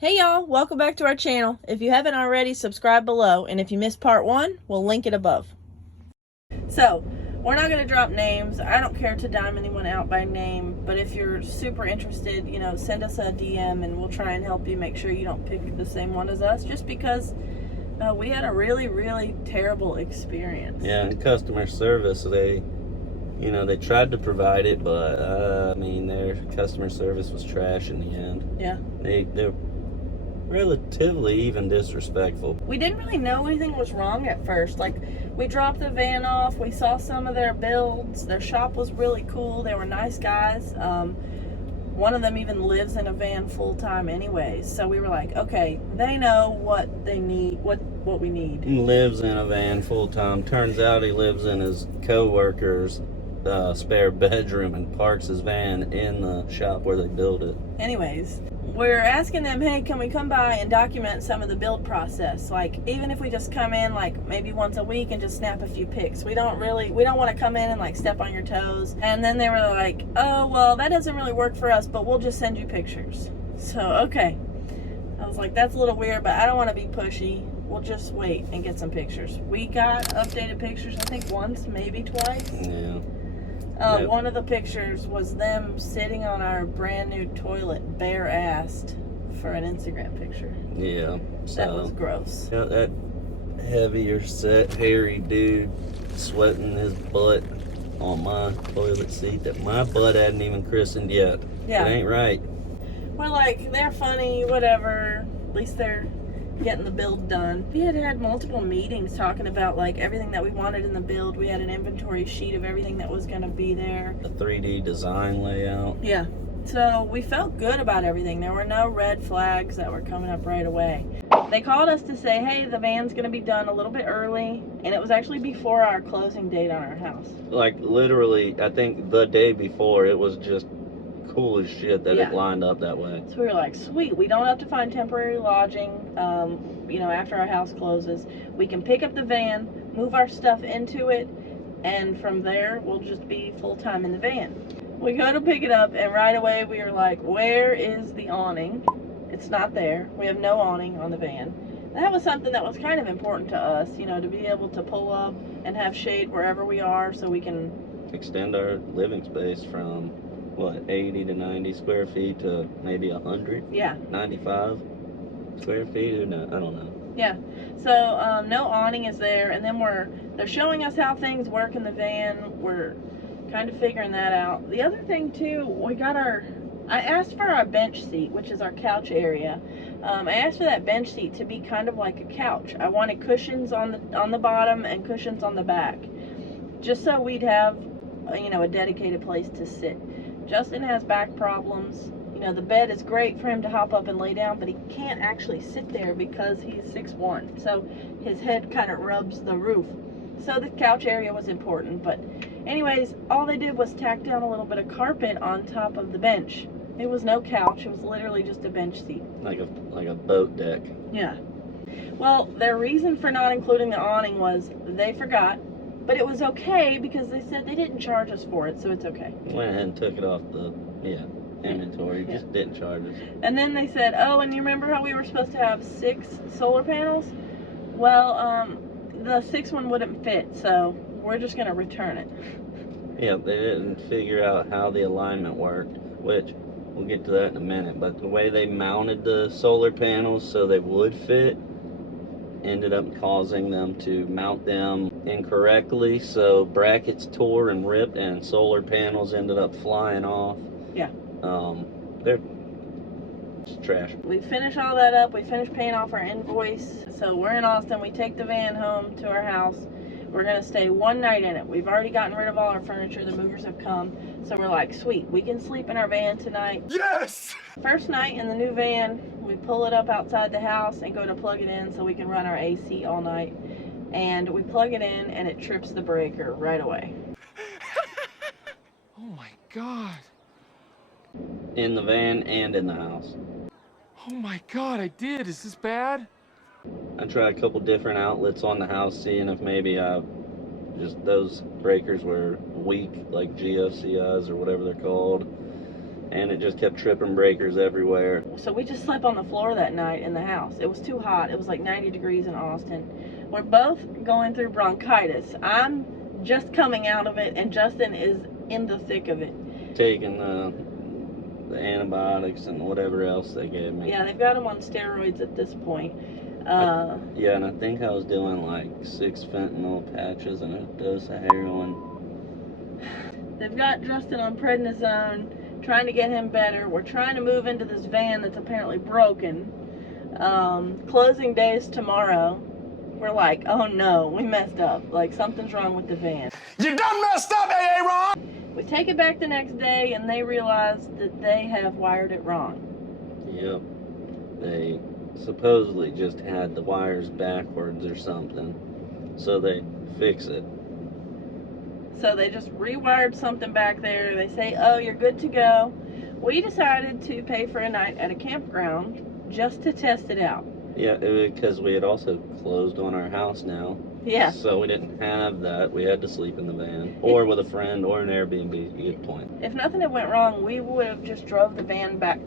Hey y'all, welcome back to our channel. If you haven't already, subscribe below, and if you missed part 1, we'll link it above. So, we're not going to drop names. I don't care to dime anyone out by name, but if you're super interested, send us a DM and we'll try and help you make sure you don't pick the same one as us, just because we had a really, really terrible experience. Yeah, and customer service, they tried to provide it, but their customer service was trash in the end. Yeah. They're relatively even disrespectful. We didn't really know anything was wrong at first. Like, we dropped the van off, we saw some of their builds, their shop was really cool, they were nice guys. One of them even lives in a van full-time anyways, so we were like, okay, they know what they need, what we need. He lives in a van full-time. Turns out he lives in his co-worker's spare bedroom and parks his van in the shop where they build it. Anyways, we're asking them, hey, can we come by and document some of the build process? Like, even if we just come in like maybe once a week and just snap a few pics. We don't want to come in and like step on your toes. And then they were like, oh, well, that doesn't really work for us, but we'll just send you pictures. So, okay. I was like, that's a little weird, but I don't want to be pushy. We'll just wait and get some pictures. We got updated pictures, I think once, maybe twice. Yeah. Yep. One of the pictures was them sitting on our brand new toilet, bare-assed, for an Instagram picture. Yeah. So, that was gross. That heavier set, hairy dude sweating his butt on my toilet seat that my butt hadn't even christened yet. Yeah. It ain't right. We're like, they're funny, whatever. At least they're getting the build done. We had multiple meetings talking about like everything that we wanted in the build. We had an inventory sheet of everything that was going to be there. A 3D design layout. Yeah. So we felt good about everything. There were no red flags that were coming up right away. They called us to say, hey, the van's going to be done a little bit early. And it was actually before our closing date on our house. Like literally, I think the day before, it was just cool as shit that it lined up that way. So we were like, sweet, we don't have to find temporary lodging after our house closes. We can pick up the van, move our stuff into it, and from there we'll just be full-time in the van. We go to pick it up, and right away we were like, where is the awning? It's not there. We have no awning on the van. That was something that was kind of important to us, to be able to pull up and have shade wherever we are, so we can extend our living space from what, 80 to 90 square feet to maybe 100? Yeah. 95 square feet? I don't know. Yeah. So no awning is there, and then they're showing us how things work in the van. We're kind of figuring that out. The other thing too, I asked for our bench seat, which is our couch area. I asked for that bench seat to be kind of like a couch. I wanted cushions on the bottom and cushions on the back, just so we'd have a dedicated place to sit. Justin has back problems. The bed is great for him to hop up and lay down, but he can't actually sit there because he's 6'1", so his head kind of rubs the roof. So the couch area was important, but anyways, all they did was tack down a little bit of carpet on top of the bench. It was no couch, it was literally just a bench seat. Like a boat deck. Yeah. Well, their reason for not including the awning was they forgot, but it was okay because they said they didn't charge us for it, so it's okay. Went ahead and took it off the inventory, just didn't charge us. And then they said, oh, and you remember how we were supposed to have 6 solar panels? Well, the 6th one wouldn't fit, so we're just going to return it. Yeah, they didn't figure out how the alignment worked, which we'll get to that in a minute, but the way they mounted the solar panels so they would fit ended up causing them to mount them incorrectly, so brackets tore and ripped and solar panels ended up flying off. Yeah. They're just trash. We finished all that up. We finished paying off our invoice. So we're in Austin. We take the van home to our house. We're going to stay one night in it. We've already gotten rid of all our furniture. The movers have come. So we're like, sweet, we can sleep in our van tonight. Yes! First night in the new van, we pull it up outside the house and go to plug it in so we can run our AC all night. And we plug it in and it trips the breaker right away. Oh my God. In the van and in the house. Oh my God, I did. Is this bad? I tried a couple different outlets on the house, seeing if maybe just those breakers were weak, like GFCIs or whatever they're called. And it just kept tripping breakers everywhere. So we just slept on the floor that night in the house. It was too hot. It was like 90 degrees in Austin. We're both going through bronchitis. I'm just coming out of it, and Justin is in the thick of it. Taking the antibiotics and whatever else they gave me. Yeah, they've got him on steroids at this point. Yeah, and I think I was doing like 6 fentanyl patches and a dose of heroin. They've got Justin on prednisone, trying to get him better. We're trying to move into this van that's apparently broken. Closing day is tomorrow. We're like, oh no, we messed up. Like, something's wrong with the van. You done messed up, Aaron! We take it back the next day, and they realize that they have wired it wrong. Yep. They supposedly just had the wires backwards or something. So they fix it. So they just rewired something back there. They say, oh, you're good to go. We decided to pay for a night at a campground just to test it out. Yeah, because we had also closed on our house now. Yeah. So we didn't have that. We had to sleep in the van. Or with a friend or an Airbnb. Good point. If nothing had went wrong, we would have just drove the van back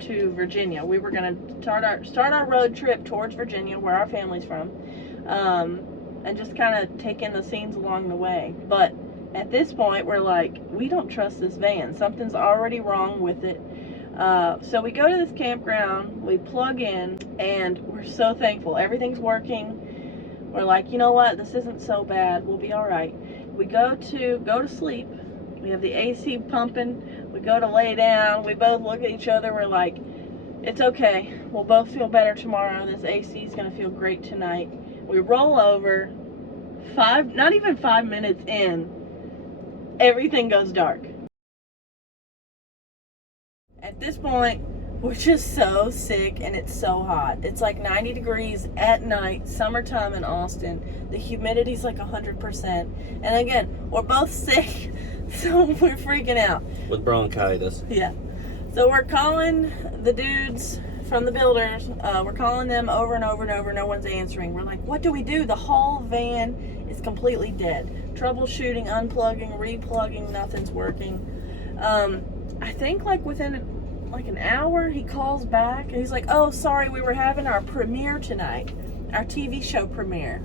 to Virginia. We were going to start our road trip towards Virginia, where our family's from. And just kind of take in the scenes along the way. But at this point, we're like, we don't trust this van. Something's already wrong with it. So we go to this campground, we plug in, and we're so thankful. Everything's working. We're like, you know what? This isn't so bad. We'll be all right. We go to sleep. We have the AC pumping. We go to lay down. We both look at each other. We're like, it's okay. We'll both feel better tomorrow. This AC is going to feel great tonight. We roll over. Not even 5 minutes in, everything goes dark. At this point, we're just so sick, and it's so hot. It's like 90 degrees at night, summertime in Austin. The humidity's like 100%. And again, we're both sick, so we're freaking out. With bronchitis. Yeah. So we're calling the dudes from the builders. We're calling them over and over and over. No one's answering. We're like, what do we do? The whole van is completely dead. Troubleshooting, unplugging, replugging, nothing's working. I think like within like an hour, he calls back and he's like, oh, sorry, we were having our premiere tonight, our TV show premiere.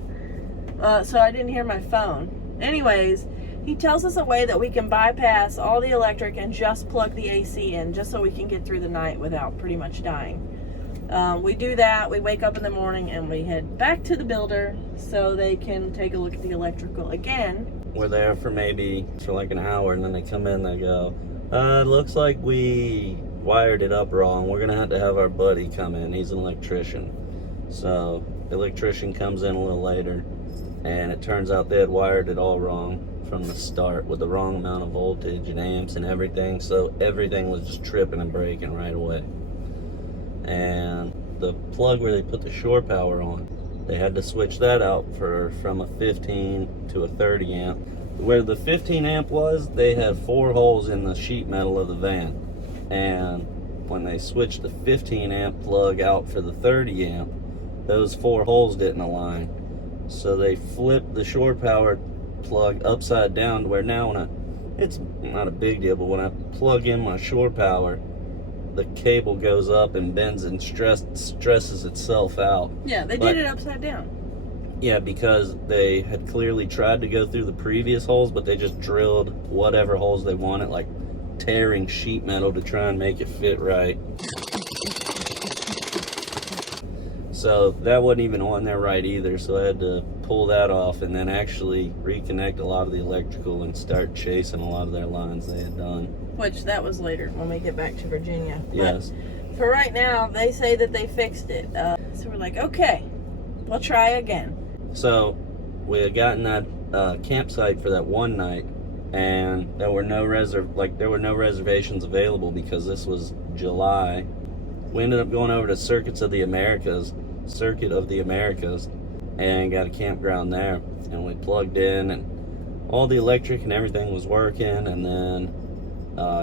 So I didn't hear my phone. Anyways, he tells us a way that we can bypass all the electric and just plug the AC in, just so we can get through the night without pretty much dying. We do that, we wake up in the morning, and we head back to the builder so they can take a look at the electrical again. We're there for like an hour, and then they come in and they go, looks like we wired it up wrong. We're gonna have to have our buddy come in. He's an electrician. So the electrician comes in a little later, and it turns out they had wired it all wrong from the start with the wrong amount of voltage and amps and everything. So everything was just tripping and breaking right away. And the plug where they put the shore power on, they had to switch that out from a 15 to a 30 amp. Where the 15 amp was, they had 4 holes in the sheet metal of the van. And when they switched the 15 amp plug out for the 30 amp, those 4 holes didn't align. So they flipped the shore power plug upside down to where now it's not a big deal, but when I plug in my shore power, the cable goes up and bends and stresses itself out. Yeah, they did it upside down. Yeah, because they had clearly tried to go through the previous holes, but they just drilled whatever holes they wanted, like tearing sheet metal to try and make it fit right. So that wasn't even on there right either, so I had to pull that off and then actually reconnect a lot of the electrical and start chasing a lot of their lines they had done. Which, that was later when we get back to Virginia. Yes. But for right now, they say that they fixed it. So we're like, okay, we'll try again. So we had gotten that campsite for that one night, and there were no reservations available because this was July. We ended up going over to Circuit of the Americas, and got a campground there. And we plugged in, and all the electric and everything was working. And then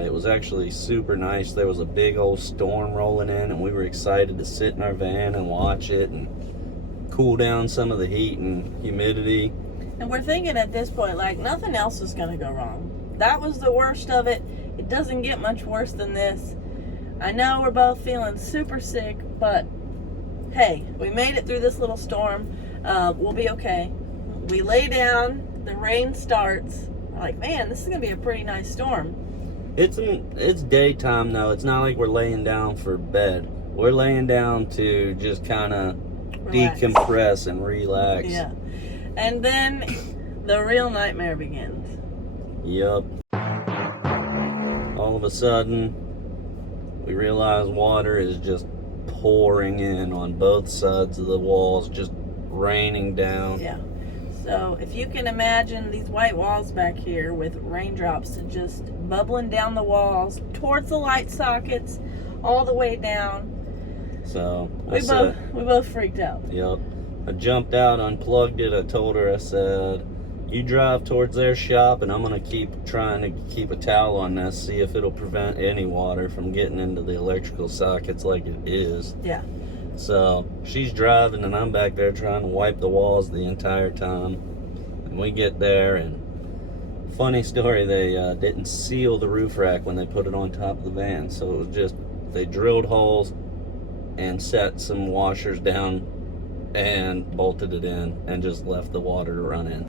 it was actually super nice. There was a big old storm rolling in, and we were excited to sit in our van and watch it and cool down some of the heat and humidity. And we're thinking at this point, like, nothing else is going to go wrong. That was the worst of it. It doesn't get much worse than this. I know we're both feeling super sick, but hey, we made it through this little storm. We'll be okay. We lay down, the rain starts. We're like, man, this is gonna be a pretty nice storm. It's daytime though. It's not like we're laying down for bed. We're laying down to just kind of decompress and relax. Yeah. And then the real nightmare begins. Yup. All of a sudden, we realize water is just pouring in on both sides of the walls, just raining down. Yeah. So if you can imagine these white walls back here with raindrops just bubbling down the walls towards the light sockets, all the way down. So we both freaked out. Yep. I jumped out, unplugged it. I told her, I said, you drive towards their shop and I'm going to keep trying to keep a towel on this, see if it'll prevent any water from getting into the electrical sockets like it is. Yeah. So she's driving and I'm back there trying to wipe the walls the entire time. And we get there, and funny story, they didn't seal the roof rack when they put it on top of the van. So it was just, they drilled holes and set some washers down and bolted it in and just left the water to run in.